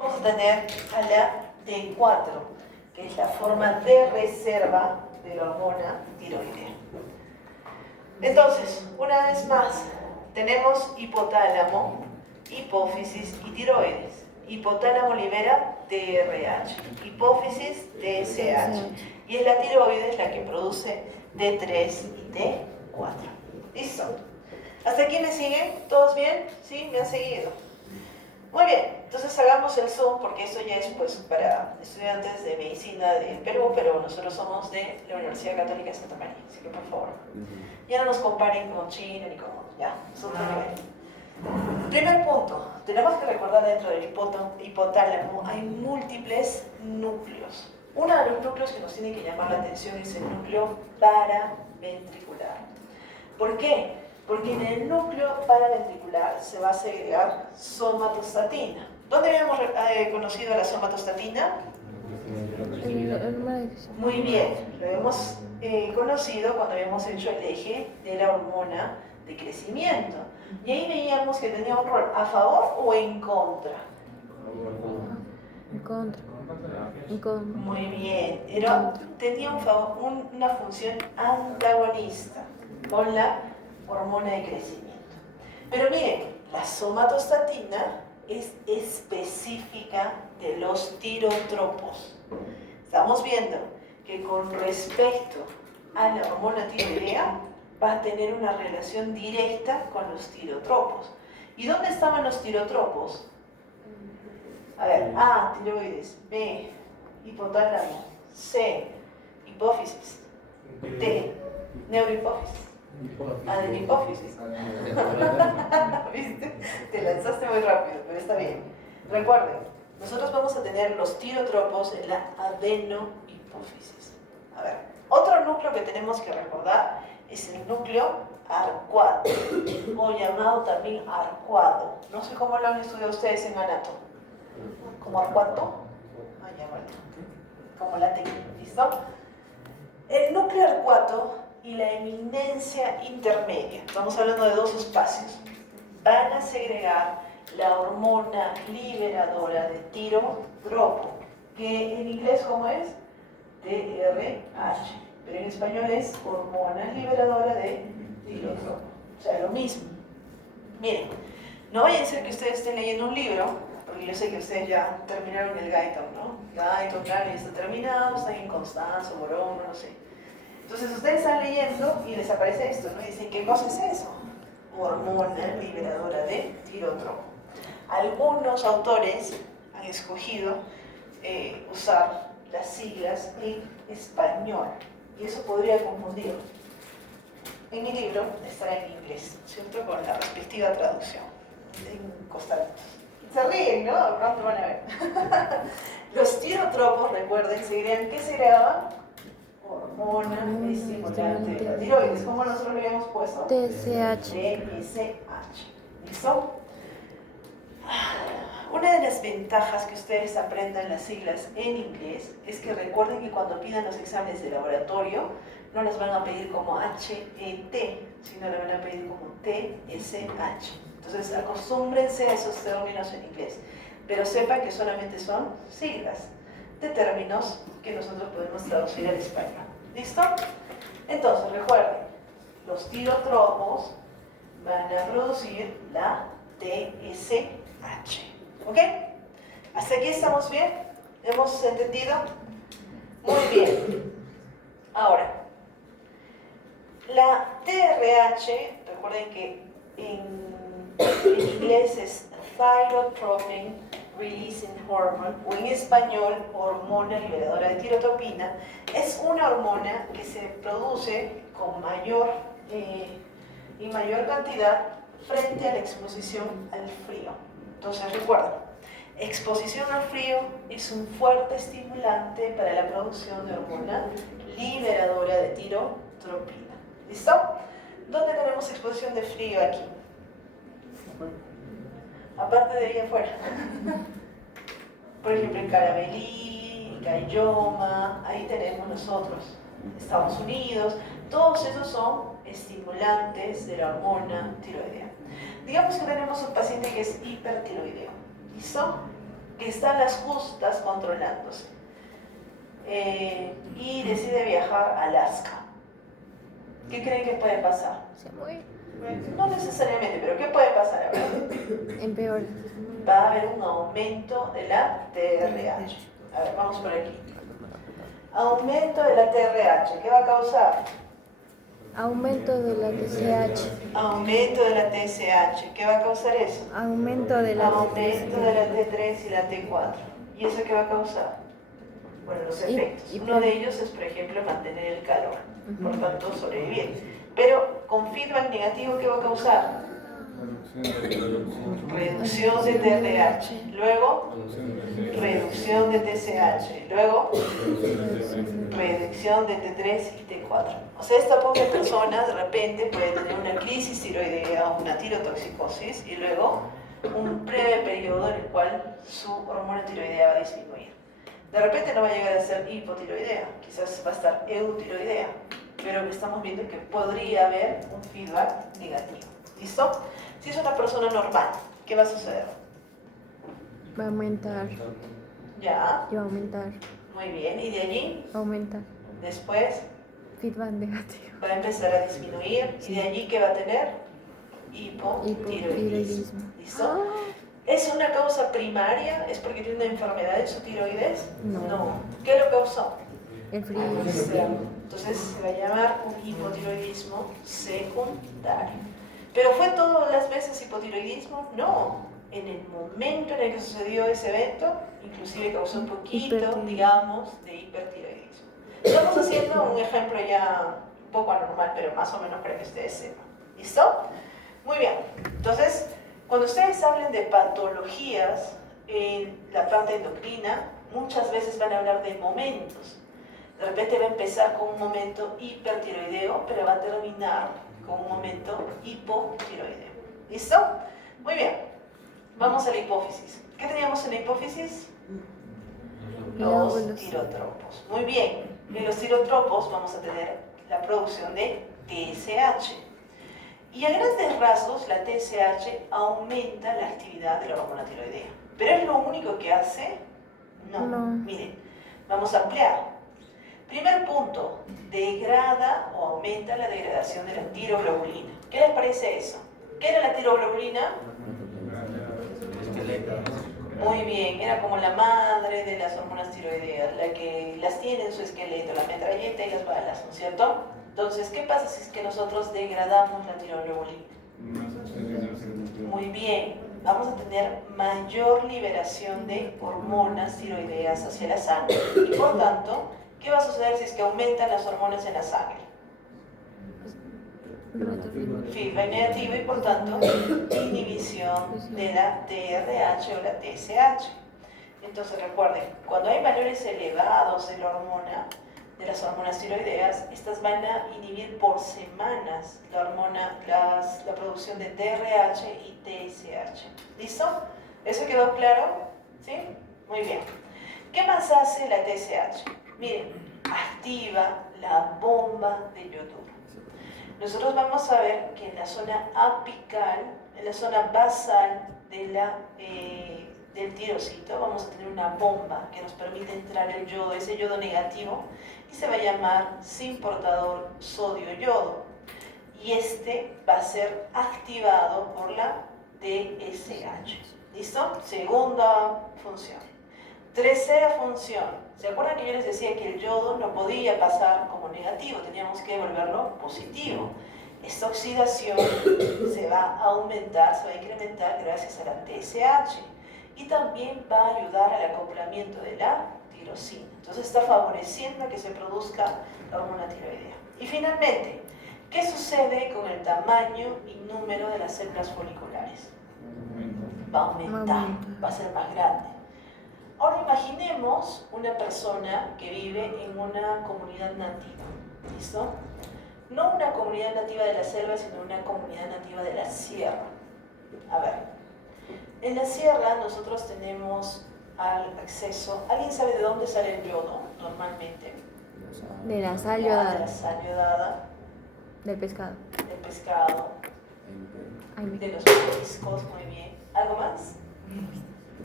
Vamos a tener a la T4, que es la forma de reserva de la hormona tiroidea. Entonces, una vez más, tenemos hipotálamo, hipófisis y tiroides. Hipotálamo libera TRH, hipófisis TSH, y es la tiroides la que produce T3 y T4. ¿Listo? ¿Hasta aquí me siguen? ¿Todos bien? ¿Sí? ¿Me han seguido? Muy bien, entonces hagamos el Zoom porque esto ya es pues para estudiantes de medicina de Perú, pero nosotros somos de la Universidad Católica de Santa María, así que por favor, ya no nos comparen con China ni con ya, nosotros nivel. Primer punto, tenemos que recordar dentro del hipotálamo hay múltiples núcleos. Uno de los núcleos que nos tiene que llamar la atención es el núcleo paraventricular. ¿Por qué? Porque en el núcleo paraventricular se va a segregar somatostatina. ¿Dónde habíamos conocido la somatostatina? Muy bien, lo hemos conocido cuando habíamos hecho el eje de la hormona de crecimiento. Y ahí veíamos que tenía un rol a favor o en contra. En contra. Muy bien, tenía una función antagonista con la hormona de crecimiento. Pero miren, la somatostatina es específica de los tirotropos. Estamos viendo que con respecto a la hormona tiroidea va a tener una relación directa con los tirotropos. ¿Y dónde estaban los tirotropos? A ver, A, tiroides, B, hipotálamo, C, hipófisis, D, neurohipófisis. Adenihipófisis. ¿Viste? Te lanzaste muy rápido, pero está bien. Recuerden, nosotros vamos a tener los tirotropos en la adenohipófisis. A ver, otro núcleo que tenemos que recordar es el núcleo arcuado, o llamado también arcuado. No sé cómo lo han estudiado ustedes en anato. ¿Como arcuato? Ah, ya vale. Como la técnica, ¿listo? El núcleo arcuato y la eminencia intermedia, estamos hablando de dos espacios, van a segregar la hormona liberadora de tirotropo, que en inglés ¿cómo es? TRH, pero en español es hormona liberadora de tirotropo, o sea, lo mismo. Miren, no vaya a ser que ustedes estén leyendo un libro, porque yo sé que ustedes ya terminaron el Guyton, ¿no? Guyton, claro, ya está terminado, están en Constanzo, Morón, no sé. Entonces ustedes están leyendo y les aparece esto, ¿no? Y dicen, ¿qué cosa es eso? Hormona liberadora de tirotropo. Algunos autores han escogido usar las siglas en español y eso podría confundir. En mi libro estará en inglés, ¿cierto? Con la respectiva traducción en costaditos. Se ríen, ¿no? Pronto van a ver. Los tirotropos, recuerden, ¿qué segregaban? Hormona estimulante de la tiroides. ¿Cómo nosotros lo habíamos puesto? TSH. ¿Listo? Una de las ventajas que ustedes aprendan las siglas en inglés es que recuerden que cuando pidan los exámenes de laboratorio no las van a pedir como HET, sino las van a pedir como TSH. Entonces acostúmbrense a esos términos en inglés, pero sepan que solamente son siglas de términos que nosotros podemos traducir al español. ¿Listo? Entonces recuerden, los tirotropos van a producir la TSH. ¿Ok? ¿Hasta aquí estamos bien? ¿Hemos entendido? Muy bien. Ahora, la TRH, recuerden que en inglés es Thyrotropin Releasing Hormone, o en español, hormona liberadora de tirotropina, es una hormona que se produce con mayor cantidad frente a la exposición al frío. Entonces recuerden, exposición al frío es un fuerte estimulante para la producción de hormona liberadora de tirotropina. ¿Listo? ¿Dónde tenemos exposición de frío aquí? Aparte de ahí afuera. Por ejemplo, en Caramelí, en Cayoma, ahí tenemos nosotros. Estados Unidos, todos esos son estimulantes de la hormona tiroidea. Digamos que tenemos un paciente que es hipertiroideo. ¿Listo? que está a las justas controlándose. Y decide viajar a Alaska. ¿Qué creen que puede pasar? Se muere. No necesariamente, pero ¿qué puede pasar? A ver. Empeora. Va a haber un aumento de la TRH. A ver, vamos por aquí. Aumento de la TRH. ¿Qué va a causar? Aumento de la TSH. Aumento de la TSH. ¿Qué va a causar eso? Aumento de la Aumento de la T3 y la T4. ¿Y eso qué va a causar? Bueno, los efectos. Uno de ellos es, por ejemplo, mantener el calor. Por tanto, sobrevivir. Pero con feedback negativo, ¿qué va a causar? Reducción de TRH. Luego, reducción de TSH. Luego, reducción de T3 y T4. O sea, esta poca persona de repente puede tener una crisis tiroidea o una tirotoxicosis y luego un breve periodo en el cual su hormona tiroidea va a disminuir. De repente no va a llegar a ser hipotiroidea, quizás va a estar eutiroidea, pero estamos viendo que podría haber un feedback negativo. ¿Listo? Si es una persona normal, ¿qué va a suceder? Va a aumentar. Ya, Y va a aumentar. muy bien. ¿Y de allí? Va a aumentar. Después Feedback negativo. va a empezar a disminuir. ¿Y de allí qué va a tener? Hipotiroidismo. Hipotiroidismo. ¿Listo? ¿Es una causa primaria? ¿Es porque tiene una enfermedad en su tiroides? No. ¿Qué lo causó? El frío. Entonces se va a llamar un hipotiroidismo secundario. ¿Pero fue todas las veces hipotiroidismo? No. En el momento en el que sucedió ese evento, inclusive causó un poquito, digamos, de hipertiroidismo. Estamos haciendo un ejemplo ya un poco anormal, pero más o menos para que ustedes sepan. ¿Listo? Muy bien. Entonces, cuando ustedes hablen de patologías en la parte endocrina, muchas veces van a hablar de momentos. De repente va a empezar con un momento hipertiroideo, pero va a terminar con un momento hipotiroideo. ¿Listo? Muy bien. Vamos a la hipófisis. ¿Qué teníamos en la hipófisis? Los tirotropos. Muy bien. En los tirotropos vamos a tener la producción de TSH. Y a grandes rasgos, la TSH aumenta la actividad de la hormona tiroidea. ¿Pero es lo único que hace? No. Miren, vamos a ampliar. Primer punto, degrada o aumenta la degradación de la tiroglobulina. ¿Qué les parece eso? ¿Qué era la tiroglobulina? Muy bien, era como la madre de las hormonas tiroideas, la que las tiene en su esqueleto, la metralleta y las balas, ¿no es cierto? Entonces, ¿qué pasa si es que nosotros degradamos la tiroglobulina? Muy bien, vamos a tener mayor liberación de hormonas tiroideas hacia la sangre. Y por tanto, ¿qué va a suceder si es que aumentan las hormonas en la sangre? Feedback negativo y por tanto inhibición de la TRH o la TSH. Entonces recuerden, cuando hay valores elevados de la hormona, de las hormonas tiroideas, estas van a inhibir por semanas la producción de TRH y TSH. ¿Listo? ¿Eso quedó claro? ¿Sí? Muy bien. ¿Qué más hace la TSH? Miren, activa la bomba de yoduro. Nosotros vamos a ver que en la zona apical, en la zona basal del tirocito, vamos a tener una bomba que nos permite entrar el yodo, ese yodo negativo, y se va a llamar sin portador sodio-yodo. Y este va a ser activado por la TSH. ¿Listo? Segunda función. Tercera función. ¿Se acuerdan que yo les decía que el yodo no podía pasar como negativo? Teníamos que volverlo positivo. Esta oxidación se va a aumentar, se va a incrementar gracias a la TSH. Y también va a ayudar al acoplamiento de la tirosina. Entonces está favoreciendo que se produzca la hormona tiroidea. Y finalmente, ¿qué sucede con el tamaño y número de las células foliculares? Va a aumentar, va a ser más grande. Ahora imaginemos una persona que vive en una comunidad nativa, ¿listo? No una comunidad nativa de la selva, sino una comunidad nativa de la sierra. A ver, en la sierra nosotros tenemos acceso. ¿Alguien sabe de dónde sale el yodo normalmente? De la sal De yodada. la sal yodada, Del pescado. del pescado, Ay, de los mariscos, muy bien. ¿Algo más?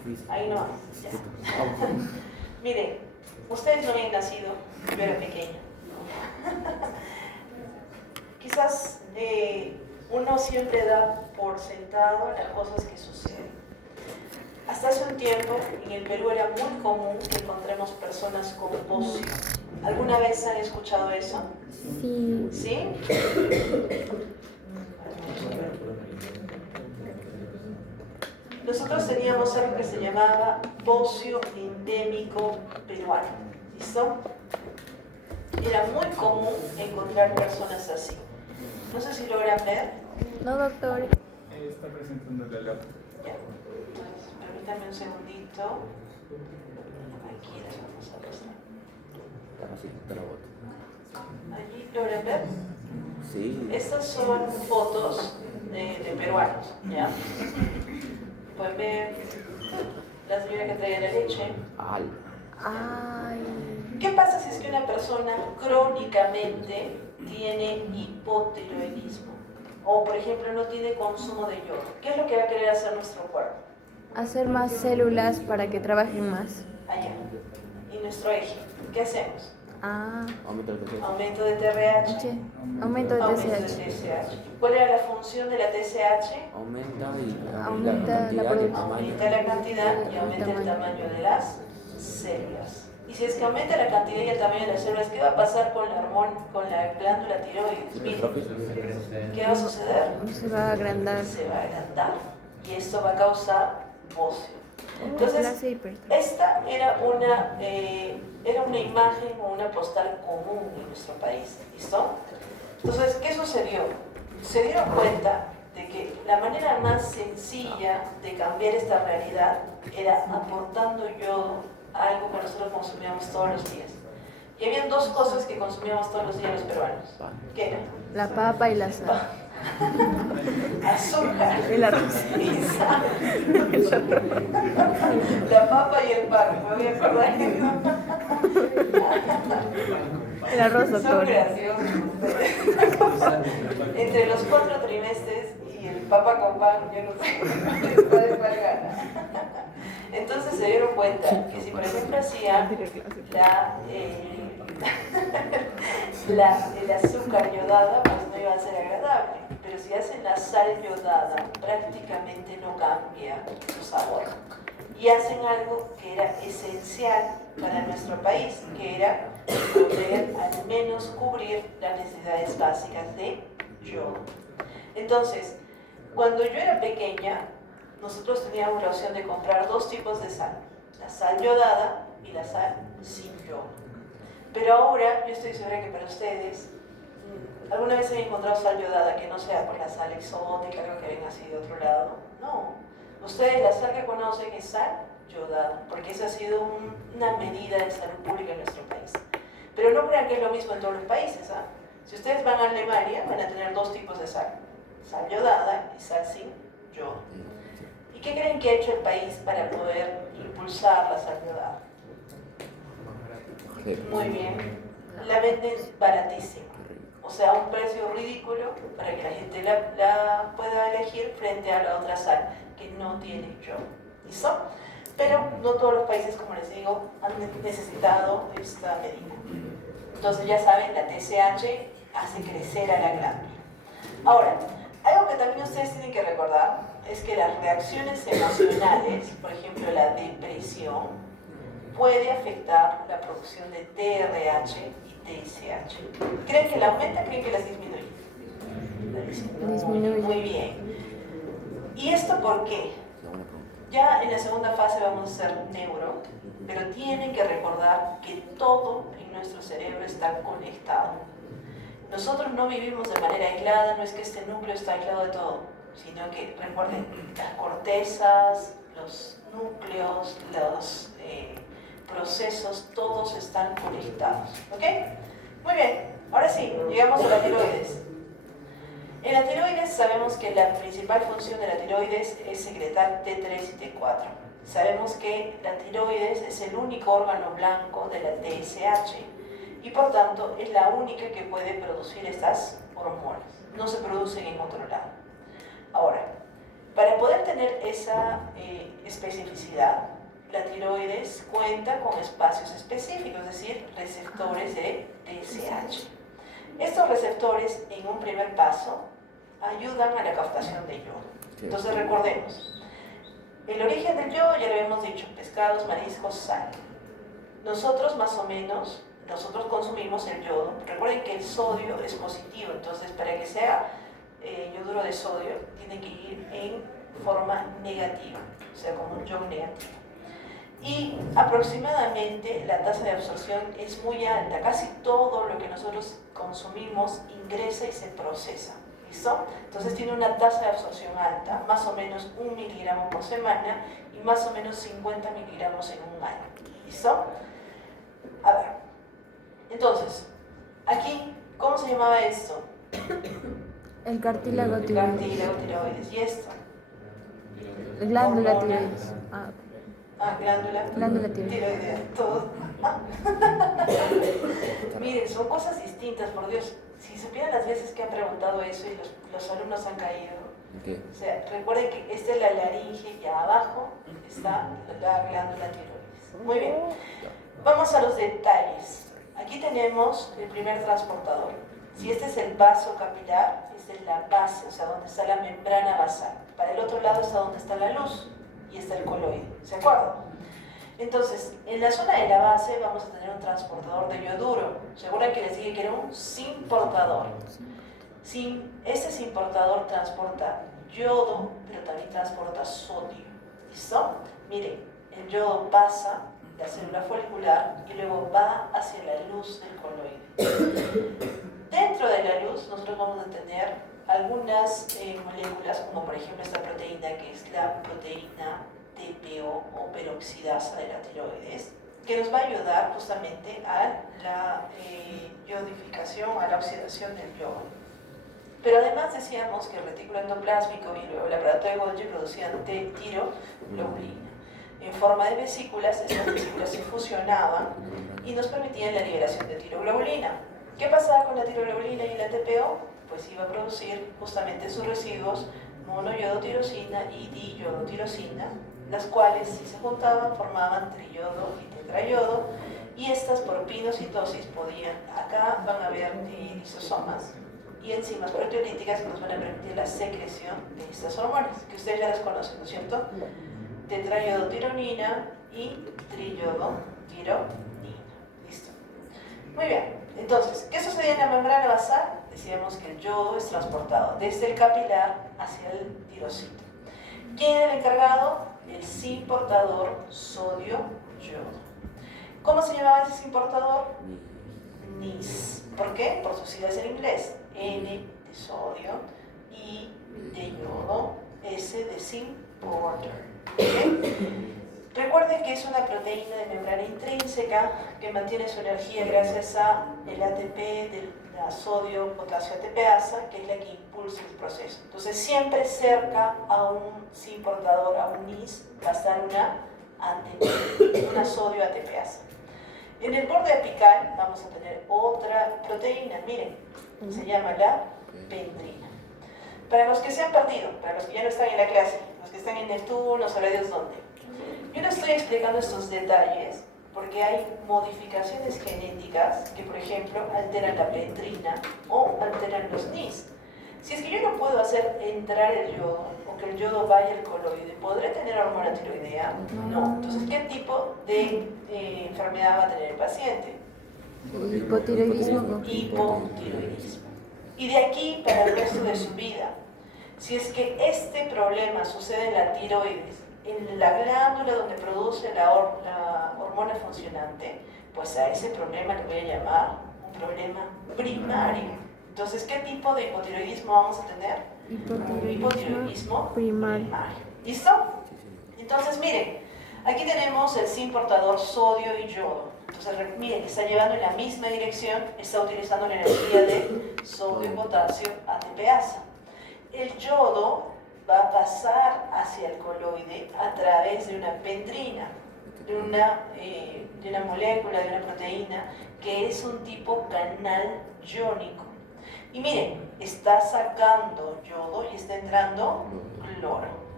Ahí no. Ya. Miren, ustedes no habían nacido, yo era pequeña. Quizás uno siempre da por sentado las cosas que suceden. Hasta hace un tiempo en el Perú era muy común que encontremos personas con bocio. ¿Alguna vez han escuchado eso? Sí. ¿Sí? Nosotros teníamos algo que se llamaba bocio endémico peruano. ¿Listo? Era muy común encontrar personas así. No sé si logran ver. No, doctor. Está presentando el reloj. Ya. Entonces, permítanme un segundito. Aquí las vamos a mostrar. Allí logran ver. Sí. Estas son fotos de peruanos, ¿ya? Pueden ver la señora que trae la leche. Ay. ¿Qué pasa si es que una persona crónicamente tiene hipotiroidismo? O, por ejemplo, no tiene consumo de yodo. ¿Qué es lo que va a querer hacer nuestro cuerpo? Hacer más células para que trabajen más. Allá. Y nuestro eje. ¿Qué hacemos? Ah. Aumento de TRH. Che, aumento de Aumento de TSH. TSH. ¿Cuál era la función de la TSH? Aumenta la producción. Aumenta la cantidad y aumenta el tamaño de las células. Y si es que aumenta la cantidad y el tamaño de las células, ¿qué va a pasar con la glándula tiroides? Miren, ¿qué va a suceder? Se va a agrandar. Se va a agrandar. Y esto va a causar bocio. Entonces, Clase hipertrofia. esta era una imagen o una postal común en nuestro país. ¿Listo? Entonces, ¿qué sucedió? Se dieron cuenta de que la manera más sencilla de cambiar esta realidad era aportando yodo a algo que nosotros consumíamos todos los días. Y había dos cosas que consumíamos todos los días los peruanos. ¿Qué eran? La papa y la sal. Azúcar. El arroz. Y sal. La papa y el pan. Me voy a acordar de eso. El arroz, Son doctor. graciosos ustedes. Entre los 4 trimestres y el papa con pan, yo no sé cuál gana. Entonces se dieron cuenta que si por ejemplo hacían el azúcar yodada, pues no iba a ser agradable. Pero si hacen la sal yodada, prácticamente no cambia su sabor. Y hacen algo que era esencial para nuestro país, que era poder al menos cubrir las necesidades básicas de yodo. Entonces, cuando yo era pequeña, nosotros teníamos la opción de comprar dos tipos de sal, la sal yodada y la sal sin yodo. Pero ahora, yo estoy segura que para ustedes, ¿alguna vez han encontrado sal yodada que no sea por la sal exótica, algo que venga así de otro lado? No. Ustedes la sal que conocen es sal yodada, porque esa ha sido una medida de salud pública en nuestro país. Pero no crean que es lo mismo en todos los países. ¿Ah? Si ustedes van a Alemania, van a tener dos tipos de sal yodada y sal sin yodo. ¿Y qué creen que ha hecho el país para poder impulsar la sal yodada? Muy bien, la venden baratísima, o sea, a un precio ridículo para que la gente la pueda elegir frente a la otra sal que no tiene yodo. ¿Listo? Pero no todos los países, como les digo, han necesitado esta medida. Entonces ya saben, la TSH hace crecer a la glándula. Ahora, algo que también ustedes tienen que recordar es que las reacciones emocionales, por ejemplo la depresión, puede afectar la producción de TRH y TSH. ¿Creen que la aumenta o creen que las disminuye? Disminuye. Muy bien. ¿Y esto por qué? Ya en la segunda fase vamos a hacer neuro, pero tienen que recordar que todo en nuestro cerebro está conectado. Nosotros no vivimos de manera aislada, no es que este núcleo está aislado de todo, sino que, recuerden, las cortezas, los núcleos, los procesos, todos están conectados. ¿Ok? Muy bien, ahora sí, llegamos a la tiroides. En la tiroides sabemos que la principal función de la tiroides es secretar T3 y T4. Sabemos que la tiroides es el único órgano blanco de la TSH y por tanto es la única que puede producir estas hormonas. No se producen en otro lado. Ahora, Para poder tener esa especificidad, la tiroides cuenta con espacios específicos, es decir, receptores de TSH. Estos receptores, en un primer paso, ayudan a la captación de yodo. Entonces recordemos, el origen del yodo ya lo habíamos dicho, pescados, mariscos, sal. Nosotros más o menos, nosotros consumimos el yodo. Recuerden que el sodio es positivo, entonces para que sea yoduro de sodio tiene que ir en forma negativa, o sea, como un yodo negativo. Y aproximadamente la tasa de absorción es muy alta, casi todo lo que nosotros consumimos ingresa y se procesa. ¿Listo? Entonces tiene una tasa de absorción alta, más o menos 1 miligramo por semana y más o menos 50 miligramos en un año. ¿Listo? A ver, entonces, aquí, ¿cómo se llamaba esto? El cartílago El tiroides. cartílago tiroides. ¿Y esto? Glándula Hormona. tiroides. Glándula tiroides. tiroidea. Todo. Miren, son cosas distintas, por Dios. Si supieran las veces que han preguntado eso y los alumnos han caído. Okay. O sea, recuerden que esta es la laringe y abajo está la glándula tiroides. Muy bien. Vamos a los detalles. Aquí tenemos el primer transportador. Si este es el vaso capilar, esta es la base, o sea, donde está la membrana basal. Para el otro lado está donde está la luz y está el coloide. ¿Se acuerdan? Entonces, en la zona de la base vamos a tener un transportador de yoduro. ¿Se acuerdan que les dije que era un simportador? Este simportador transporta yodo, pero también transporta sodio. ¿Listo? Miren, el yodo pasa la célula folicular y luego va hacia la luz del coloide. Dentro de la luz nosotros vamos a tener algunas moléculas, como por ejemplo esta proteína que es la proteína TPO o peroxidasa de la tiroides, que nos va a ayudar justamente a la yodificación, a la oxidación del yodo. Pero además decíamos que el retículo endoplásmico y luego el aparato de Golgi producían tiroglobulina. En forma de vesículas, estas vesículas se fusionaban y nos permitían la liberación de tiroglobulina. ¿Qué pasaba con la tiroglobulina y la TPO? Pues iba a producir justamente sus residuos monoyodotirosina y diyodotirosina, las cuales si se juntaban formaban triyodo y tetrayodo, y estas por pinocitosis podían, acá van a ver lisosomas y enzimas proteolíticas que nos van a permitir la secreción de estas hormonas, que ustedes ya las conocen, ¿no es cierto? Tetrayodotironina y triyodotironina. Listo. Muy bien. Entonces, ¿qué sucedía en la membrana basal? Decíamos que el yodo es transportado desde el capilar hacia el tirocito. ¿Quién era el encargado? El simportador sodio-yodo. ¿Cómo se llamaba ese simportador? NIS. ¿Por qué? Por sus siglas en inglés. N de sodio, I de yodo, S de simporter. ¿Okay? Recuerden que es una proteína de membrana intrínseca que mantiene su energía gracias a el ATP de la sodio-potasio ATPasa, que es la que impulsa el proceso. Entonces, siempre cerca a un simportador, a un NIS, va a estar una ATP, una sodio-ATPasa. En el borde apical vamos a tener otra proteína, miren, se llama la pendrina. Para los que se han perdido, para los que ya no están en la clase, los que están en Neptuno, no sabrá Dios dónde. Yo no estoy explicando estos detalles porque hay modificaciones genéticas que, por ejemplo, alteran la pendrina o alteran los NIS. Si es que yo no puedo hacer entrar el yodo o que el yodo vaya al coloide, ¿podré tener hormona tiroidea? No. Entonces, ¿qué tipo de enfermedad va a tener el paciente? Hipotiroidismo. Hipotiroidismo. Y de aquí para el resto de su vida. Si es que este problema sucede en la tiroides, en la glándula donde produce la hormona funcionante, pues a ese problema le voy a llamar un problema primario. Entonces, ¿qué tipo de hipotiroidismo vamos a tener? Hipotiroidismo primario. ¿Listo? Entonces, miren, aquí tenemos el simportador sodio y yodo. Entonces, miren, está llevando en la misma dirección, está utilizando la energía de sodio, potasio, ATPasa. El yodo va a pasar hacia el coloide a través de una pendrina, de una molécula, de una proteína, que es un tipo canal iónico. Y miren, está sacando yodo y está entrando cloro.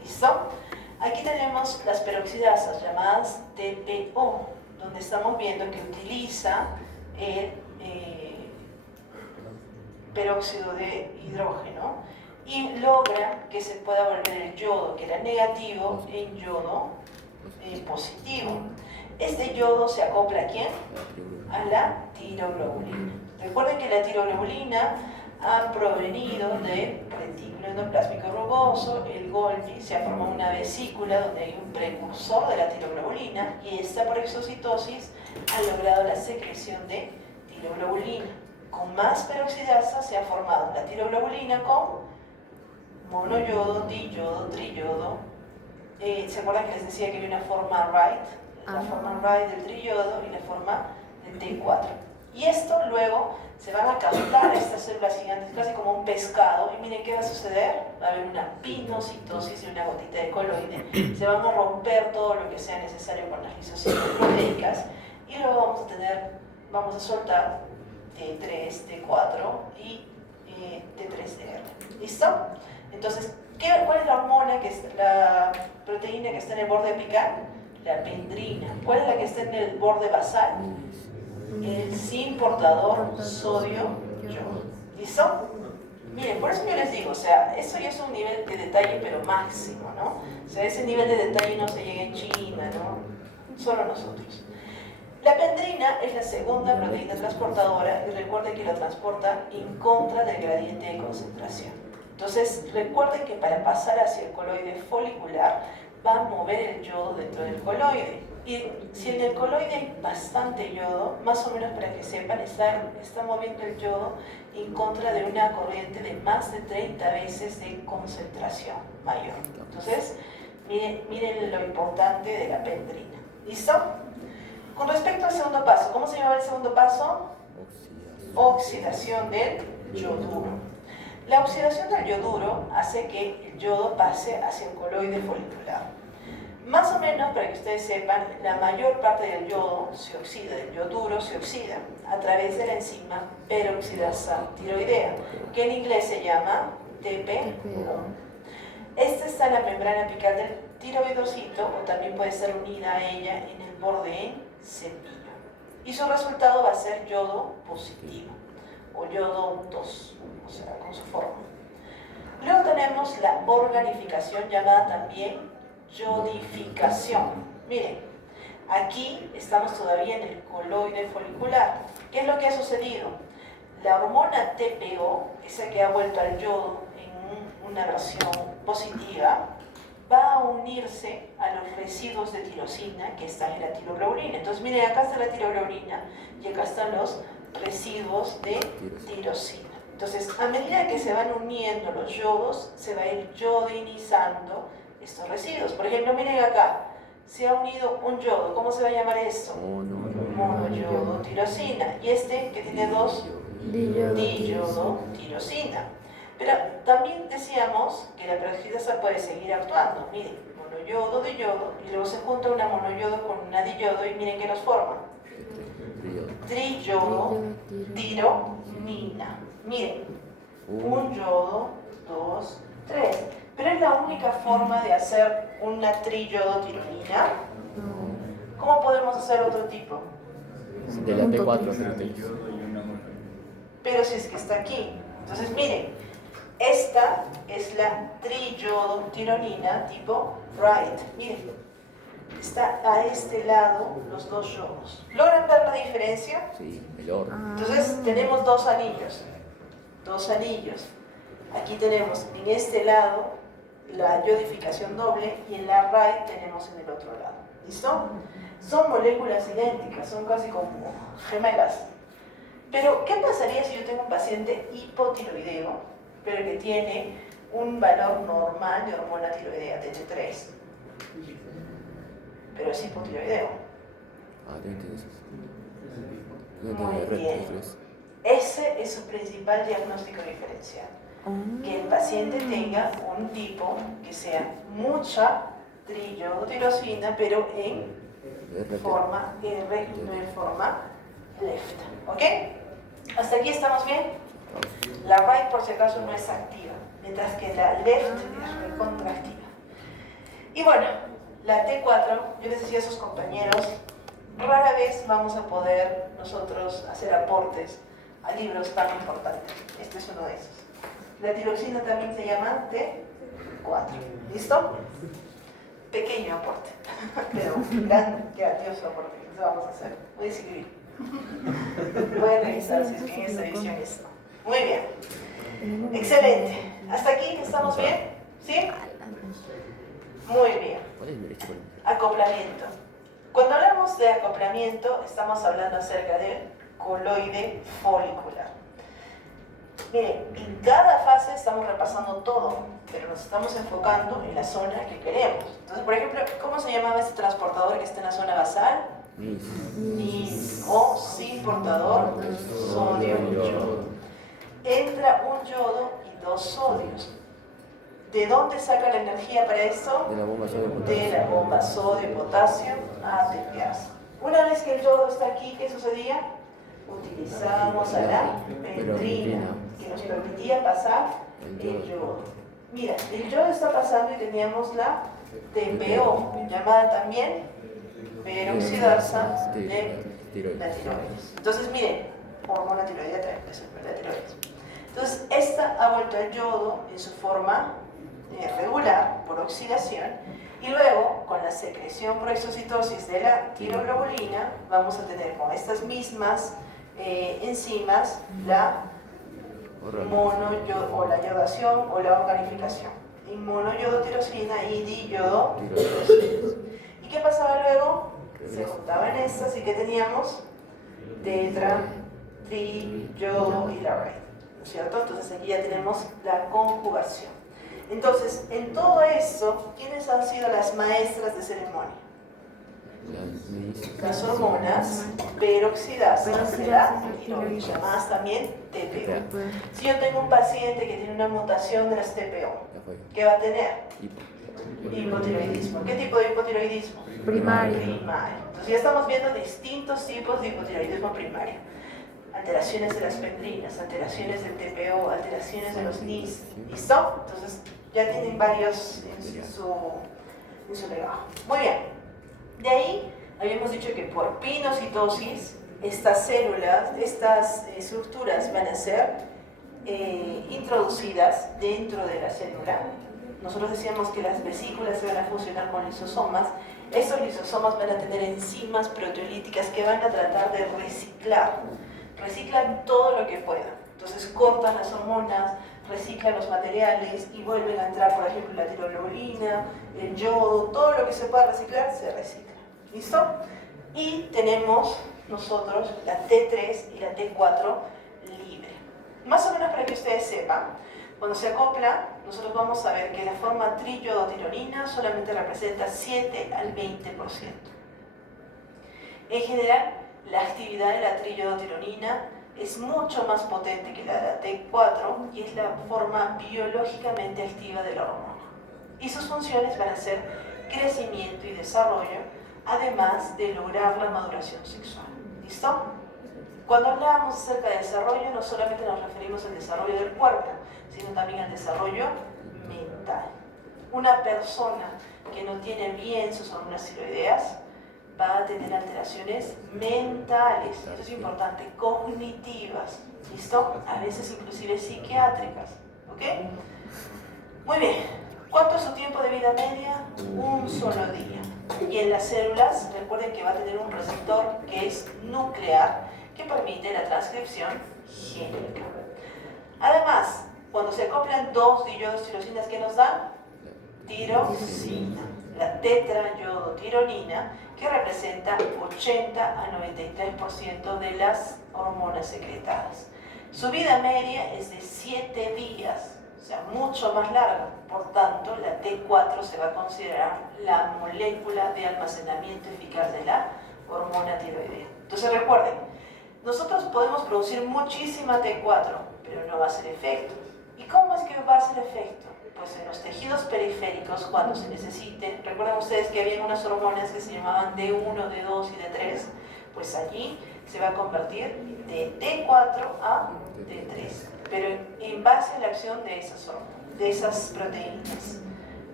¿Listo? Aquí tenemos las peroxidasas llamadas TPO, donde estamos viendo que utiliza el peróxido de hidrógeno y logra que se pueda volver el yodo, que era negativo, en yodo positivo. Este yodo se acopla ¿a quién? A la tiroglobulina. Recuerden que la tiroglobulina ha provenido del retículo endoplásmico rugoso, el Golgi, se ha formado una vesícula donde hay un precursor de la tiroglobulina y esta por exocitosis ha logrado la secreción de tiroglobulina. Con más peroxidasa se ha formado la tiroglobulina con monoyodo, diyodo, triyodo. ¿Se acuerdan que les decía que hay una forma Wright? La forma Wright del triyodo y la forma del T4. Y esto luego se van a captar estas células gigantes casi como un pescado y miren qué va a suceder, va a haber una pinocitosis y una gotita de coloide, se van a romper todo lo que sea necesario con las lisocimas proteicas y luego vamos a soltar T3, T4 y T3R. ¿Listo? Entonces, ¿cuál es la hormona, la proteína que está en el borde apical? La pendrina. ¿Cuál es la que está en el borde basal? El sin portador sodio-yodo. ¿Listo? Miren, por eso yo les digo, o sea, eso ya es un nivel de detalle pero máximo, ¿no? O sea, ese nivel de detalle no se llega en China, ¿no? Solo nosotros. La pendrina es la segunda proteína transportadora y recuerden que la transporta en contra del gradiente de concentración. Entonces, recuerden que para pasar hacia el coloide folicular va a mover el yodo dentro del coloide. Y si en el coloide hay bastante yodo, más o menos para que sepan, está moviendo el yodo en contra de una corriente de más de 30 veces de concentración mayor. Entonces, miren lo importante de la pendrina. ¿Listo? Con respecto al segundo paso, ¿cómo se llama el segundo paso? Oxidación del yoduro. La oxidación del yoduro hace que el yodo pase hacia el coloide folicular. Más o menos, para que ustedes sepan, la mayor parte del yodo se oxida, del yoduro se oxida a través de la enzima peroxidasa tiroidea, que en inglés se llama TPO. Esta está en la membrana apical del tiroidocito o también puede estar unida a ella en el borde en cepillo. Y su resultado va a ser yodo positivo o yodo 2, o sea, con su forma. Luego tenemos la organificación llamada también yodificación. Miren, aquí estamos todavía en el coloide folicular. ¿Qué es lo que ha sucedido? La hormona TPO, esa que ha vuelto al yodo en una versión positiva, va a unirse a los residuos de tirosina que están en la tiroglobulina. Entonces, miren, acá está la tiroglobulina y acá están los residuos de tirosina. Entonces, a medida que se van uniendo los yodos, se va a ir yodinizando estos residuos. Por ejemplo, miren acá, se ha unido un yodo. ¿Cómo se va a llamar esto? Monoyodo tirosina. Y este que tiene dos, diyodo tirosina. Pero también decíamos que la peroxidasa puede seguir actuando. Miren, monoyodo, diyodo, y luego se junta una monoyodo con una diyodo y miren qué nos forma. Triyodo tironina. Miren, un yodo, 2, 3. Pero es la única forma de hacer una triyodotironina. ¿Cómo podemos hacer otro tipo? De la T4 Pero si es que está aquí. Entonces, miren, esta es la triyodotironina tipo Wright. Miren, está a este lado los dos yodos. ¿Logran ver la diferencia? Sí, mejor. Entonces, tenemos dos anillos. Dos anillos. Aquí tenemos en este lado la yodificación doble y en la Wright tenemos en el otro lado. ¿Listo? Son moléculas idénticas, son casi como gemelas. Pero, ¿qué pasaría si yo tengo un paciente hipotiroideo, pero que tiene un valor normal de hormona tiroidea, T3? Pero es hipotiroideo. Muy bien. Ese es su principal diagnóstico diferencial. Que el paciente tenga un tipo que sea mucha triyodotirosina, pero en forma R, no en forma left. ¿Ok? ¿Hasta aquí estamos bien? La right, por si acaso, no es activa, mientras que la left es recontraactiva. Y bueno, la T4, yo les decía a sus compañeros, rara vez vamos a poder nosotros hacer aportes a libros tan importantes. Este es uno de esos. La tiroxina también se llama T4. ¿Listo? Pequeño aporte, pero grandioso aporte. Eso vamos a hacer. Voy a escribir. Voy a revisar si es que en esta edición está. Muy bien. Excelente. ¿Hasta aquí estamos bien? ¿Sí? Muy bien. ¿Cuál es el derecho por el- Acoplamiento. Cuando hablamos de acoplamiento, estamos hablando acerca del coloide folicular. Miren, en cada fase estamos repasando todo, pero nos estamos enfocando en la zona que queremos. Entonces, por ejemplo, ¿cómo se llamaba este transportador que está en la zona basal? NIS, o sin portador, sodio-yodo. Entra un yodo y dos sodios. ¿De dónde saca la energía para eso? De la bomba sodio y potasio. De la bomba sodio y potasio ATPase. Una vez que el yodo está aquí, ¿qué sucedía? Utilizamos a la pendrina, que nos permitía pasar el yodo. Mira, el yodo está pasando y teníamos la TPO, llamada también peroxidasa de la tiroides. Entonces, miren, hormona tiroidea también puede ser la tiroides. Entonces, esta ha vuelto el yodo en su forma regular por oxidación, y luego con la secreción por exocitosis de la tiroglobulina vamos a tener con estas mismas enzimas la monoyodo o la yodación o la organificación en monoyodotirosina y diyodotirosina. ¿Y qué pasaba luego? Se juntaban estas y que teníamos tetra, tri, yodo y la red, ¿no es cierto? Entonces aquí ya tenemos la conjugación. Entonces, en todo eso, ¿quiénes han sido las maestras de ceremonia? Las hormonas peroxidasas de la tiroides, llamadas también TPO. Si yo tengo un paciente que tiene una mutación de las TPO, ¿qué va a tener? Hipotiroidismo. ¿Qué tipo de hipotiroidismo? Primario. Primario. Entonces ya estamos viendo distintos tipos de hipotiroidismo primario. Alteraciones de las pendrinas, alteraciones del TPO, alteraciones de los NIS. ¿Listo? Entonces ya tienen varios en su legajo. Muy bien. De ahí habíamos dicho que por pinocitosis estas células, estas estructuras van a ser introducidas dentro de la célula. Nosotros decíamos que las vesículas se van a funcionar con lisosomas. Estos lisosomas van a tener enzimas proteolíticas que van a tratar de reciclan todo lo que puedan. Entonces cortan las hormonas, reciclan los materiales y vuelven a entrar, por ejemplo, la tiroglobulina, el yodo, todo lo que se pueda reciclar, se recicla. ¿Listo? Y tenemos nosotros la T3 y la T4 libre. Más o menos para que ustedes sepan, cuando se acopla, nosotros vamos a ver que la forma triyodotironina solamente representa 7 al 20%. En general, la actividad de la triyodotironina es mucho más potente que la de la T4 y es la forma biológicamente activa de la hormona. Y sus funciones van a ser crecimiento y desarrollo, además de lograr la maduración sexual. ¿Listo? Cuando hablamos acerca de desarrollo, no solamente nos referimos al desarrollo del cuerpo, sino también al desarrollo mental. Una persona que no tiene bien sus hormonas tiroideas va a tener alteraciones mentales, esto es importante, cognitivas, ¿listo? A veces inclusive psiquiátricas, ¿ok? Muy bien, ¿cuánto es su tiempo de vida media? Un solo día. Y en las células, recuerden que va a tener un receptor que es nuclear, que permite la transcripción génica. Además, cuando se acoplan dos diyodostirosinas, ¿qué nos dan? Tirosina, la tetrayodotironina, que representa 80 a 93% de las hormonas secretadas. Su vida media es de 7 días, o sea, mucho más larga. Por tanto, la T4 se va a considerar la molécula de almacenamiento eficaz de la hormona tiroidea. Entonces recuerden, nosotros podemos producir muchísima T4, pero no va a hacer efecto. ¿Y cómo es que va a hacer efecto? Pues en los tejidos periféricos, cuando se necesite. Recuerden ustedes que había unas hormonas que se llamaban D1, D2 y D3, pues allí se va a convertir de T4 a T3, pero en base a la acción de esas hormonas, de esas proteínas.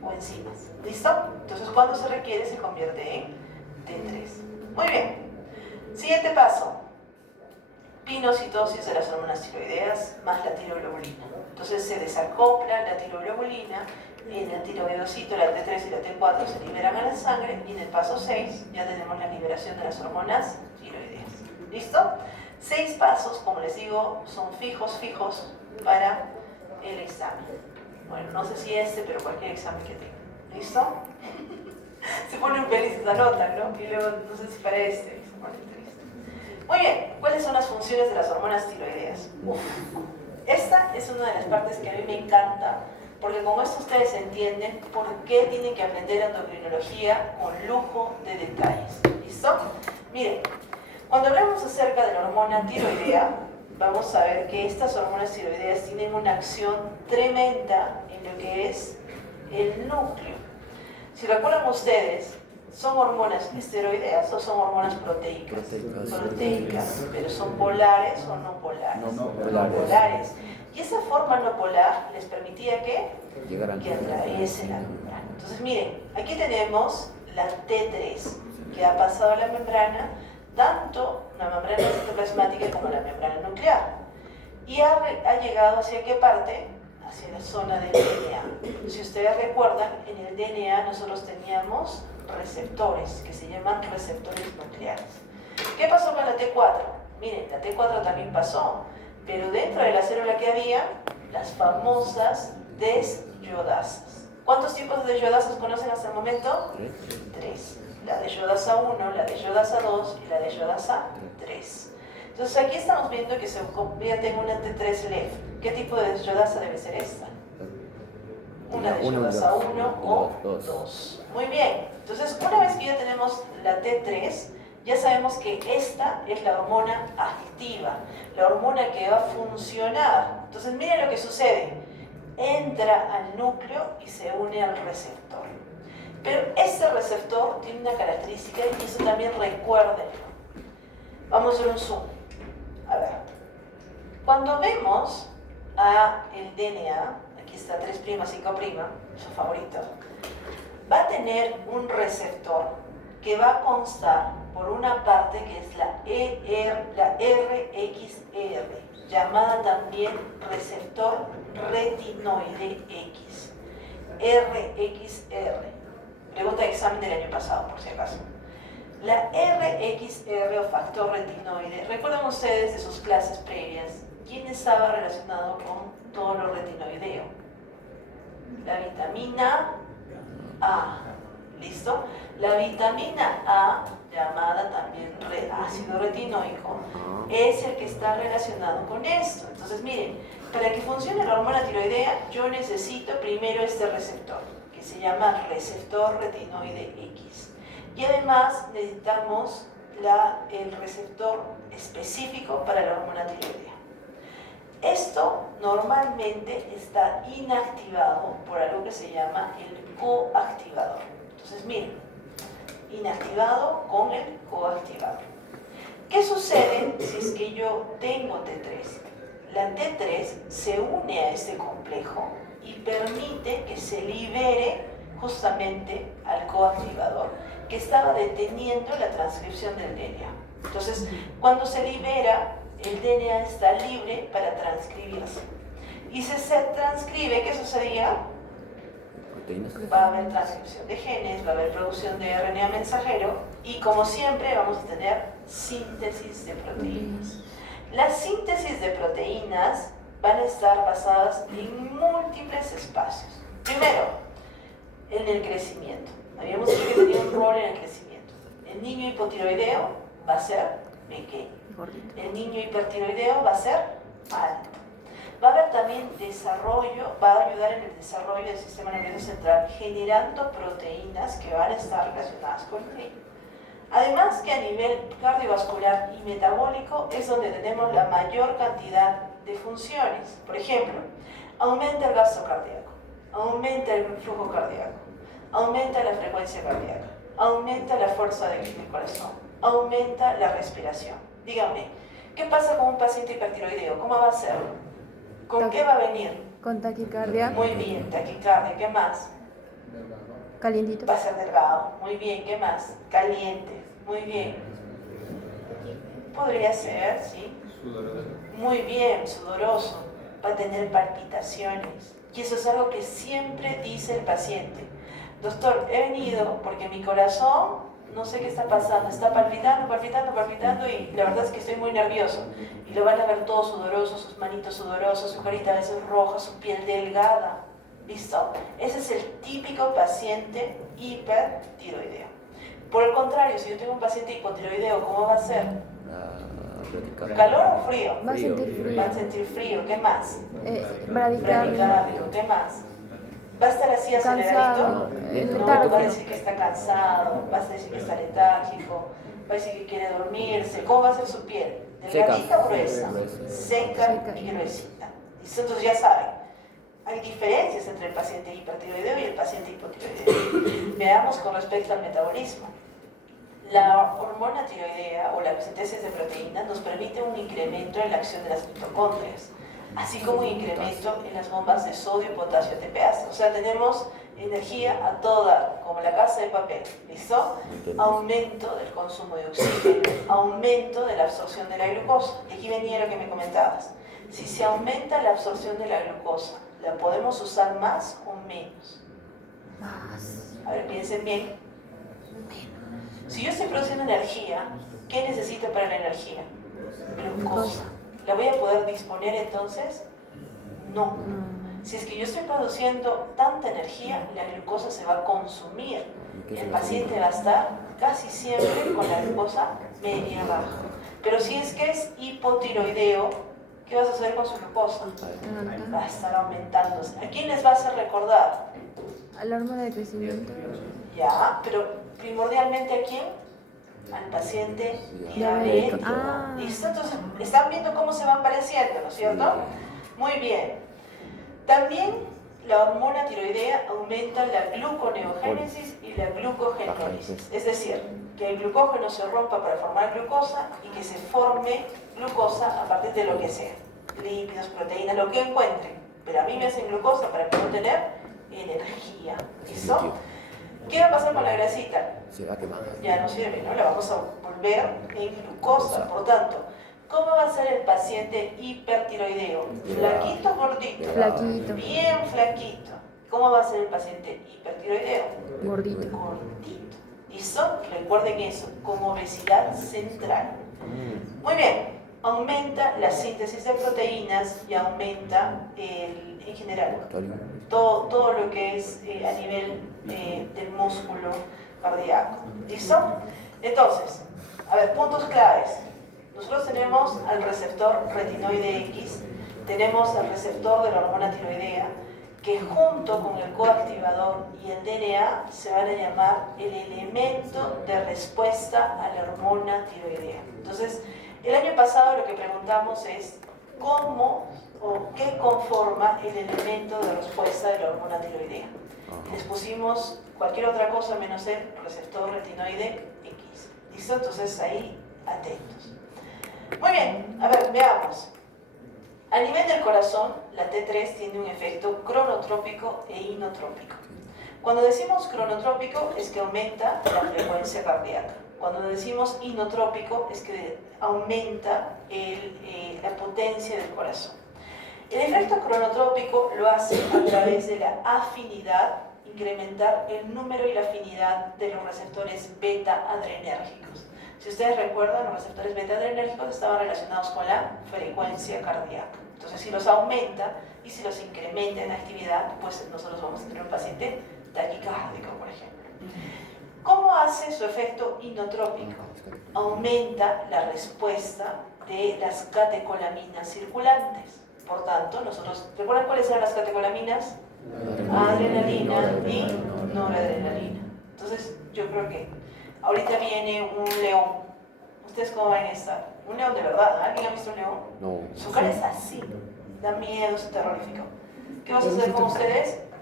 o enzimas. ¿Listo? Entonces, cuando se requiere, se convierte en T3. Muy bien. Siguiente paso. Pinocitosis de las hormonas tiroideas más la tiroglobulina. Entonces se desacopla la tiroglobulina, en el tiroidocito, la T3 y la T4 se liberan a la sangre y en el paso 6 ya tenemos la liberación de las hormonas tiroideas. ¿Listo? 6 pasos, como les digo, son fijos para el examen. Bueno, no sé si pero cualquier examen que tenga. ¿Listo? Se pone un feliz esa nota, ¿no? Y luego, no sé si para se pone triste. Muy bien, ¿cuáles son las funciones de las hormonas tiroideas? Esta es una de las partes que a mí me encanta, porque con esto ustedes entienden por qué tienen que aprender endocrinología con lujo de detalles. ¿Listo? Miren, cuando hablamos acerca de la hormona tiroidea, vamos a ver que estas hormonas tiroideas tienen una acción tremenda en lo que es el núcleo. Si recuerdan ustedes, ¿son hormonas esteroideas o son hormonas proteicas? Proteicas, pero ¿son polares o no polares? No polares. Y esa forma no polar les permitía que llegaran atraviese la membrana. Entonces miren, aquí tenemos la T3 que ha pasado a la membrana, tanto la membrana citoplasmática como la membrana nuclear. Y ha llegado ¿hacia qué parte? Hacia la zona del DNA. Si ustedes recuerdan, en el DNA nosotros teníamos receptores, que se llaman receptores nucleares. ¿Qué pasó con la T4? Miren, la T4 también pasó, pero dentro de la célula que había, las famosas desyodasas. ¿Cuántos tipos de desyodasas conocen hasta el momento? 3. La desyodasa 1, la desyodasa 2 y la desyodasa 3. Entonces aquí estamos viendo que se convierte en una T3 LEF. ¿Qué tipo de desyodasa debe ser esta? Una desyodasa 1 o 2. Muy bien. Entonces, una vez que ya tenemos la T3, ya sabemos que esta es la hormona activa, la hormona que va a funcionar. Entonces, miren lo que sucede. Entra al núcleo y se une al receptor. Pero este receptor tiene una característica y eso también recuérdenlo. Vamos a hacer un zoom. A ver. Cuando vemos a el DNA, aquí está 3', 5', su favorito, va a tener un receptor que va a constar por una parte que es la RXR, llamada también receptor retinoide X. RXR. Pregunta de examen del año pasado, por si acaso. La RXR o factor retinoide, ¿recuerdan ustedes de sus clases previas quién estaba relacionado con todo lo retinoideo? La vitamina A. ¿Listo? La vitamina A, llamada también ácido retinoico, es el que está relacionado con esto. Entonces, miren, para que funcione la hormona tiroidea, yo necesito primero este receptor, que se llama receptor retinoide X. Y además necesitamos el receptor específico para la hormona tiroidea. Esto normalmente está inactivado por algo que se llama el coactivador. Entonces, miren, inactivado con el coactivador. ¿Qué sucede si es que yo tengo T3? La T3 se une a este complejo y permite que se libere justamente al coactivador que estaba deteniendo la transcripción del DNA. Entonces, cuando se libera, el DNA está libre para transcribirse. Y si se transcribe, ¿qué sucedía? Va a haber transcripción de genes, va a haber producción de RNA mensajero y, como siempre, vamos a tener síntesis de proteínas. Las síntesis de proteínas van a estar basadas en múltiples espacios. Primero, en el crecimiento. Habíamos dicho que tenía un rol en el crecimiento. El niño hipotiroideo va a ser pequeño. El niño hipertiroideo va a ser alto. Va a haber también desarrollo, va a ayudar en el desarrollo del sistema nervioso central, generando proteínas que van a estar relacionadas con el niño. Además que a nivel cardiovascular y metabólico es donde tenemos la mayor cantidad de funciones. Por ejemplo, aumenta el gasto cardíaco, aumenta el flujo cardíaco, aumenta la frecuencia cardíaca, aumenta la fuerza del corazón, aumenta la respiración. Díganme, ¿qué pasa con un paciente hipertiroideo? ¿Cómo va a ser? ¿Con qué va a venir? Con taquicardia. Muy bien, taquicardia. ¿Qué más? Calientito. Va a ser delgado. Muy bien, ¿qué más? Caliente. Muy bien. Podría ser, ¿sí? Muy bien, sudoroso. Va a tener palpitaciones. Y eso es algo que siempre dice el paciente. Doctor, he venido porque mi corazón, no sé qué está pasando, está palpitando, palpitando, palpitando y la verdad es que estoy muy nervioso. Y lo van a ver todo sudoroso, sus manitos sudorosas, su carita a veces roja, su piel delgada. ¿Listo? Ese es el típico paciente hipertiroideo. Por el contrario, si yo tengo un paciente hipotiroideo, ¿cómo va a ser? ¿Calor o frío? Va a sentir frío. Va a sentir frío. ¿Qué más? Bradicardia. Bradicardio. ¿Qué más? ¿Va a estar así Cansado. aceleradito? No, va a decir que está cansado, va a decir que está letárgico, va a decir que quiere dormirse. ¿Cómo va a ser su piel? ¿Delgadita o gruesa? Seca y gruesita. Entonces ya saben. Hay diferencias entre el paciente hipertiroideo y el paciente hipotiroideo. Veamos con respecto al metabolismo. La hormona tiroidea o la síntesis de proteínas nos permite un incremento en la acción de las mitocondrias, así como un incremento en las bombas de sodio, potasio, ATPase. O sea, tenemos energía a toda, como la casa de papel. ¿Listo? Aumento del consumo de oxígeno, aumento de la absorción de la glucosa. Y aquí venía lo que me comentabas. Si se aumenta la absorción de la glucosa, ¿la podemos usar más o menos? Más. A ver, piensen bien. Si yo estoy produciendo energía, ¿qué necesito para la energía? Glucosa. ¿La voy a poder disponer entonces? No. Si es que yo estoy produciendo tanta energía, la glucosa se va a consumir. El paciente va a estar casi siempre con la glucosa media baja. Pero si es que es hipotiroideo, ¿qué vas a hacer con su glucosa? Va a estar aumentándose. ¿A quién les va a hacer recordar? A la hormona de crecimiento. Ya, pero primordialmente ¿a quién? Al paciente diabético. ¿Listo? Entonces, están viendo cómo se van pareciendo, ¿no es cierto? Muy bien. También la hormona tiroidea aumenta la gluconeogénesis y la glucogenólisis. Es decir, que el glucógeno se rompa para formar glucosa y que se forme glucosa a partir de lo que sea. Lípidos, proteínas, lo que encuentren. Pero a mí me hacen glucosa para poder tener energía. ¿Listo? ¿Qué va a pasar con la grasita? Se va a quemar. Ya no sirve, ¿no? La vamos a volver en glucosa. Por tanto, ¿cómo va a ser el paciente hipertiroideo? ¿Flaquito o gordito? Flaquito. Bien flaquito. ¿Cómo va a ser el paciente hipertiroideo? Gordito. Gordito. ¿Listo? Recuerden eso, como obesidad central. Muy bien. Aumenta la síntesis de proteínas y aumenta en general todo lo que es a nivel del músculo cardíaco. ¿Listo? Entonces, a ver, puntos claves. Nosotros tenemos al receptor retinoide X, tenemos al receptor de la hormona tiroidea, que junto con el coactivador y el DNA se van a llamar el elemento de respuesta a la hormona tiroidea. Entonces, el año pasado lo que preguntamos es cómo o qué conforma el elemento de respuesta de la hormona tiroidea. Les pusimos cualquier otra cosa menos el receptor retinoide X. ¿Listo? Entonces ahí atentos. Muy bien, a ver, veamos. A nivel del corazón, la T3 tiene un efecto cronotrópico e inotrópico. Cuando decimos cronotrópico es que aumenta la frecuencia cardíaca. Cuando decimos inotrópico es que aumenta la potencia del corazón. El efecto cronotrópico lo hace a través de la afinidad, incrementar el número y la afinidad de los receptores beta-adrenérgicos. Si ustedes recuerdan, los receptores beta-adrenérgicos estaban relacionados con la frecuencia cardíaca. Entonces, si los aumenta y si los incrementa en actividad, pues nosotros vamos a tener un paciente taquicárdico, por ejemplo. ¿Cómo hace su efecto inotrópico? Aumenta la respuesta de las catecolaminas circulantes. Por tanto, nosotros, ¿recuerdan cuáles eran las catecolaminas? Adrenalina y noradrenalina. Entonces, yo creo que ahorita viene un león. ¿Ustedes cómo van a estar? Un león de verdad. ¿Alguien ha visto un león? No. Su cara es así. Da miedo, es terrorífico. ¿Qué vas a hacer con ustedes?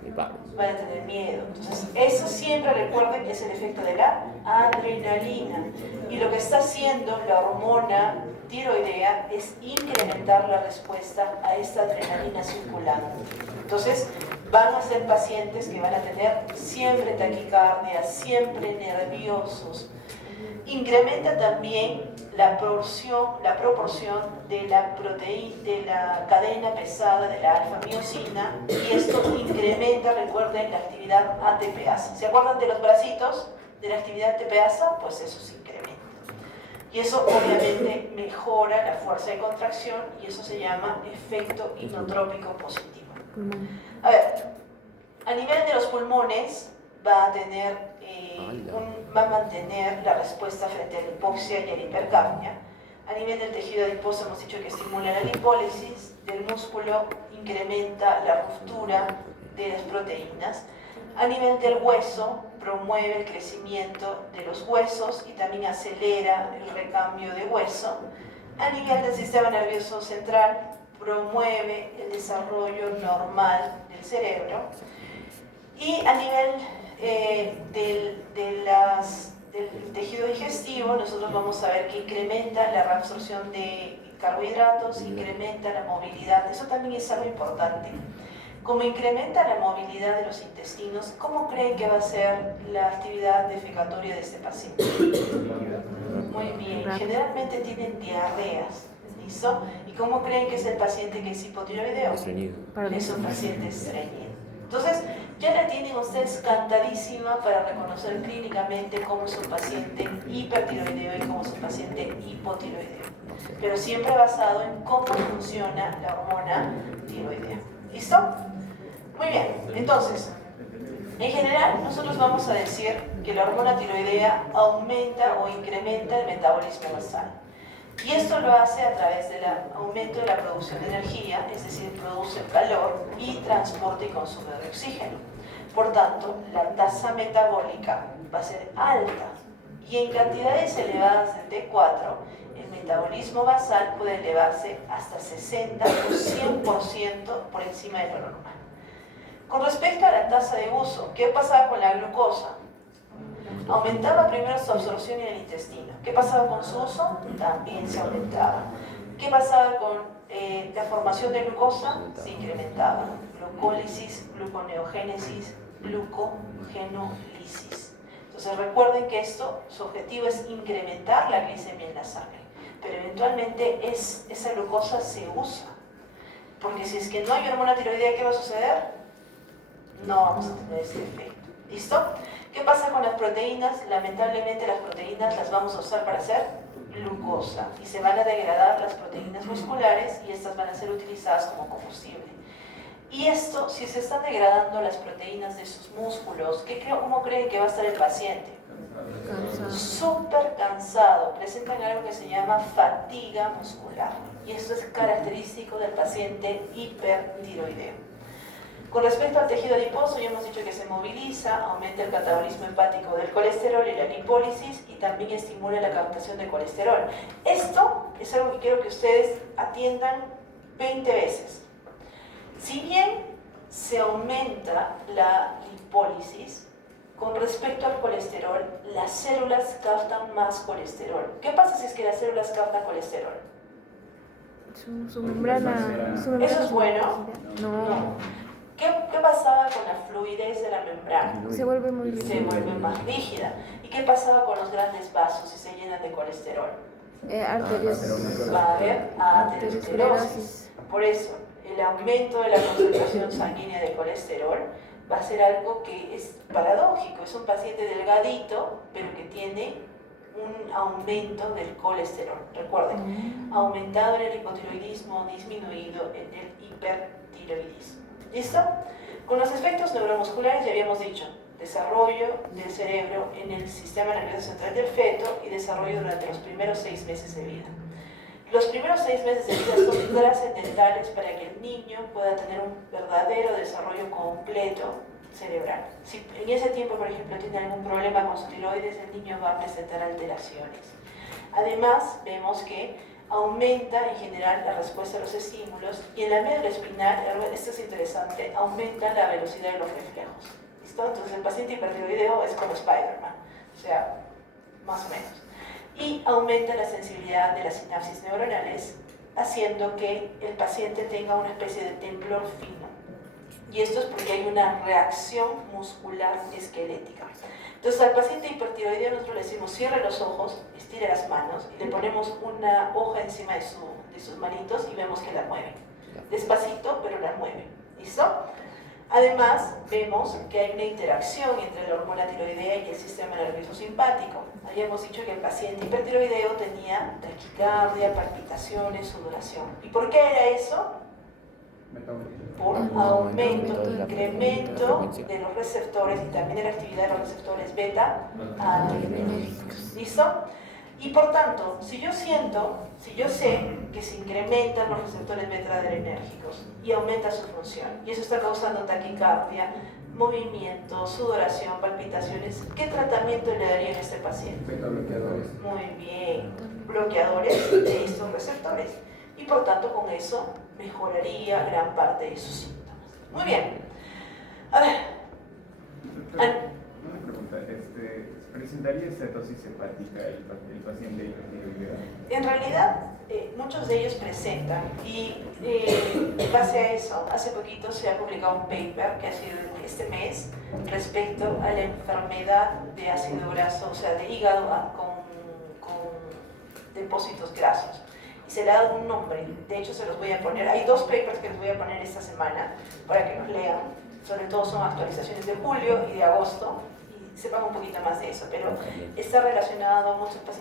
Y paro. van a tener miedo. Entonces, eso siempre recuerden que es el efecto de la adrenalina. Y lo que está haciendo la hormona tiroidea es incrementar la respuesta a esta adrenalina circulante. Entonces, van a ser pacientes que van a tener siempre taquicardia, siempre nerviosos. Incrementa también la proporción de la proteína, de la cadena pesada de la alfa-miosina, y esto incrementa, recuerden, la actividad ATPasa. ¿Se acuerdan de los bracitos de la actividad ATPasa? Pues eso se incrementa. Y eso obviamente mejora la fuerza de contracción y eso se llama efecto inotrópico positivo. A ver, a nivel de los pulmones va a mantener la respuesta frente a la hipoxia y a la hipercapnia. A nivel del tejido adiposo hemos dicho que estimula la lipólisis, del músculo incrementa la ruptura de las proteínas. A nivel del hueso promueve el crecimiento de los huesos y también acelera el recambio de hueso. A nivel del sistema nervioso central promueve el desarrollo normal del cerebro. Y a nivel del tejido digestivo, nosotros vamos a ver que incrementa la reabsorción de carbohidratos, incrementa la movilidad. Eso también es algo importante. Como incrementa la movilidad de los intestinos, ¿cómo creen que va a ser la actividad defecatoria de este paciente? Muy bien, generalmente tienen diarreas, ¿listo? ¿Y cómo creen que es el paciente que es hipotiroideo? Es un paciente estreñido. Entonces, ya la tienen ustedes cantadísima para reconocer clínicamente cómo es un paciente hipertiroideo y cómo es un paciente hipotiroideo. Pero siempre basado en cómo funciona la hormona tiroidea. ¿Listo? Muy bien, entonces, en general nosotros vamos a decir que la hormona tiroidea aumenta o incrementa el metabolismo basal. Y esto lo hace a través del aumento de la producción de energía, es decir, produce calor y transporte y consumo de oxígeno. Por tanto, la tasa metabólica va a ser alta y en cantidades elevadas de T4, el metabolismo basal puede elevarse hasta 60 o 100% por encima de lo normal. Con respecto a la tasa de uso, ¿qué pasaba con la glucosa? Aumentaba primero su absorción en el intestino. ¿Qué pasaba con su uso? También se aumentaba. ¿Qué pasaba con la formación de glucosa? Se incrementaba. Glucólisis, gluconeogénesis, glucogenólisis. Entonces recuerden que esto, su objetivo es incrementar la glicemia en la sangre, pero eventualmente esa glucosa se usa. Porque si es que no hay hormona tiroidea, ¿qué va a suceder? No vamos a tener este efecto. ¿Listo? ¿Qué pasa con las proteínas? Lamentablemente las proteínas las vamos a usar para hacer glucosa y se van a degradar las proteínas musculares y estas van a ser utilizadas como combustible. Y esto, si se están degradando las proteínas de sus músculos, ¿cómo creen que va a estar el paciente? Súper cansado. Presentan algo que se llama fatiga muscular. Y esto es característico del paciente hipertiroideo. Con respecto al tejido adiposo, ya hemos dicho que se moviliza, aumenta el catabolismo hepático del colesterol y la lipólisis y también estimula la captación de colesterol. Esto es algo que quiero que ustedes atiendan 20 veces. Si bien se aumenta la lipólisis, con respecto al colesterol, las células captan más colesterol. ¿Qué pasa si es que las células captan colesterol? Su membrana. ¿Eso es bueno? No. ¿Qué pasaba con la fluidez de la membrana? Se vuelve muy Se rígida. vuelve más rígida. ¿Y qué pasaba con los grandes vasos si se llenan de colesterol? Arteriosis. Va a haber aterosclerosis. Por eso, el aumento de la concentración sanguínea de colesterol va a ser algo que es paradójico. Es un paciente delgadito, pero que tiene un aumento del colesterol. Recuerden, aumentado en el hipotiroidismo, disminuido en el hipertiroidismo. ¿Listo? Con los efectos neuromusculares ya habíamos dicho desarrollo del cerebro en el sistema nervioso central del feto y desarrollo durante los primeros 6 meses de vida. Los primeros 6 meses de vida son trascendentales para que el niño pueda tener un verdadero desarrollo completo cerebral. Si en ese tiempo, por ejemplo, tiene algún problema con su tiroides, el niño va a presentar alteraciones. Además, vemos que aumenta en general la respuesta a los estímulos y en la médula espinal, esto es interesante, aumenta la velocidad de los reflejos. ¿Listo? Entonces el paciente hipertiroideo es como Spider-Man, o sea, más o menos. Y aumenta la sensibilidad de las sinapsis neuronales, haciendo que el paciente tenga una especie de temblor fino. Y esto es porque hay una reacción muscular esquelética. Entonces al paciente hipertiroideo nosotros le decimos cierre los ojos, estire las manos y le ponemos una hoja encima de sus manitos y vemos que la mueve. Despacito, pero la mueve. ¿Listo? Además, vemos que hay una interacción entre la hormona tiroidea y el sistema nervioso simpático. Habíamos dicho que el paciente hipertiroideo tenía taquicardia, palpitaciones, sudoración. ¿Y por qué era eso? Por aumento, incremento de los receptores y también de la actividad de los receptores beta adrenérgicos. ¿Listo? Y por tanto, si yo sé que se incrementan los receptores beta adrenérgicos y aumenta su función, y eso está causando taquicardia, movimiento, sudoración, palpitaciones, ¿qué tratamiento le daría a este paciente? Beta bloqueadores. Muy bien, bloqueadores de estos receptores. Y por tanto con eso mejoraría gran parte de sus síntomas. Muy bien. A ver. Una pregunta, ¿presentaría cetosis hepática el paciente hipertiroideo? En realidad, muchos de ellos presentan y en base a eso, hace poquito se ha publicado un paper que ha sido este mes respecto a la enfermedad de ácido graso, o sea, de hígado con depósitos grasos. Y se le ha dado un nombre, de hecho se los voy a poner, hay 2 papers que les voy a poner esta semana para que los lean, sobre todo son actualizaciones de julio y de agosto, y sepan un poquito más de eso, pero está relacionado a muchos pacientes